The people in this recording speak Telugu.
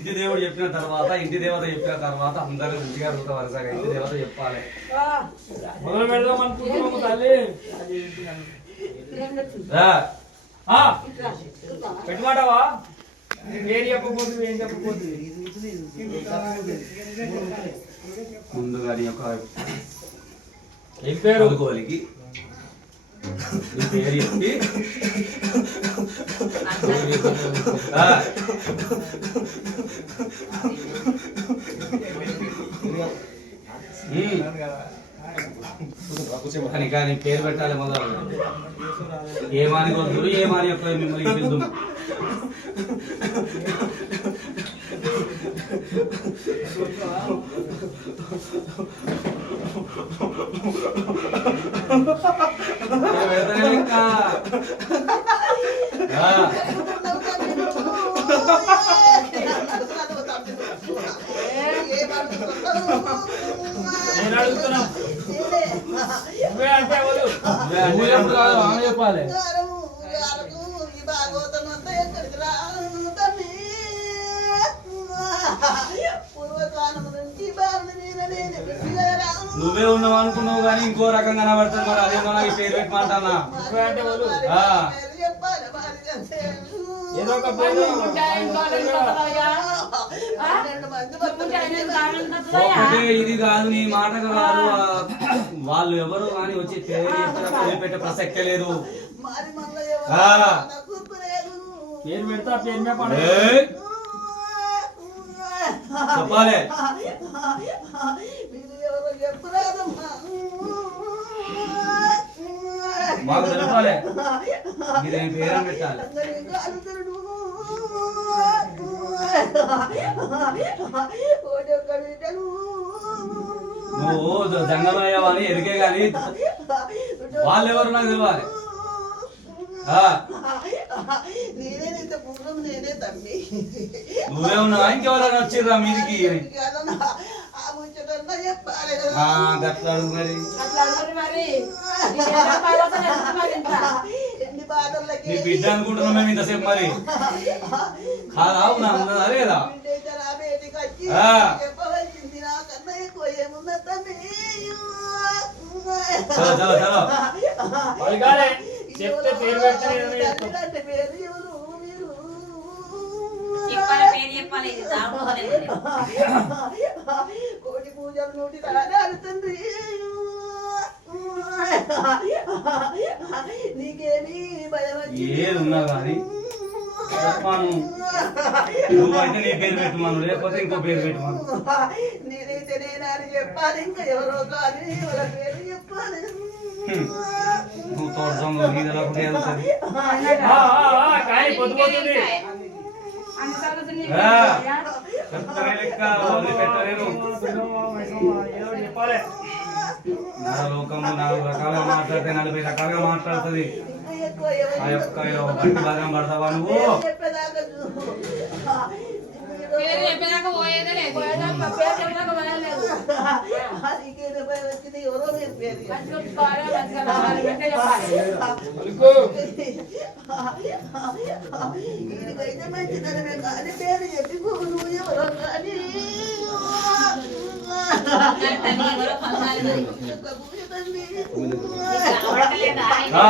ఇంటి దేవుడు చెప్పిన తర్వాత ఇంటి దేవత చెప్పిన తర్వాత అందరూ మంచిగా అడుగుతా వరుసగా ఇంటి దేవత చెప్పాలి. మొదలు పెడదాం అనుకుంటున్నాము తల్లి. పెట్టమాటవా? ఏం చెప్పబోతుంది ఏం చెప్పబోతుంది? ముందుగా నీ యొక్క ఏం పేరు కోలికి పేరు చెప్పి కానీ పేరు పెట్టాలి మొదలు. ఏమాని కొడుతురు ఏమాని యొక్క మిమ్మల్ని పిలుద్దాం. చెప్పాలి నువ్వే ఉన్నావు అనుకున్నావు కానీ ఇంకో రకంగా కనబడుతుంది. మరి అదేమో నాకు పేరు పెట్టమంటానా? ఏదో ఒక పేరు ఇది కాదు నీ మాట కాదు. వాళ్ళు ఎవరు కానీ వచ్చి పేరు పెట్టే ప్రసక్తే లేదు. పేరు పెడతా పేరు చెప్పాలి. మాకు తెలపాలి ఇదేం పేరు పెట్టాలి. నువ్వు జంగమయ్యవని ఎరికే గాని వాళ్ళెవరు నాకు తెలియాలి. నువ్వే ఉన్నావా ఇంకెవరైనా వచ్చిర్రా మీదికి? గట్లా అడుగు మరి. నీ బిడ్డ అనుకుంటున్నాం మేము ఇంతసేపు మరి. కాదా ఉన్నదా లేదా? చలో చలో చలో చెప్తే పేరు పెడితే కోటి పూజలు నూటి తరాలు తండ్రి. నీకేమి ఏది ఉన్నా కానీ చెప్పాను. నువ్వైతే నీ పేరు పెట్టమను, లేకపోతే ఇంకో పేరు పెట్టమను. నేనైతే నేనని చెప్పాలి, ఇంకా ఎవరో కానీ ఎవరి పేరు చెప్పాలి. నువ్వు తోటంలో గీదలకుంటే వెళ్తుంది. నరలోకము 4 రకాలుగా మాట్లాడితే 40 రకాలుగా మాట్లాడుతుంది. ఆ యొక్క గట్టి భాగం పడతావా నువ్వు? వీడికైతే మంచిదనమే కానీ పేరు చెప్పి నువ్వు ఎవరో కానీ ఆ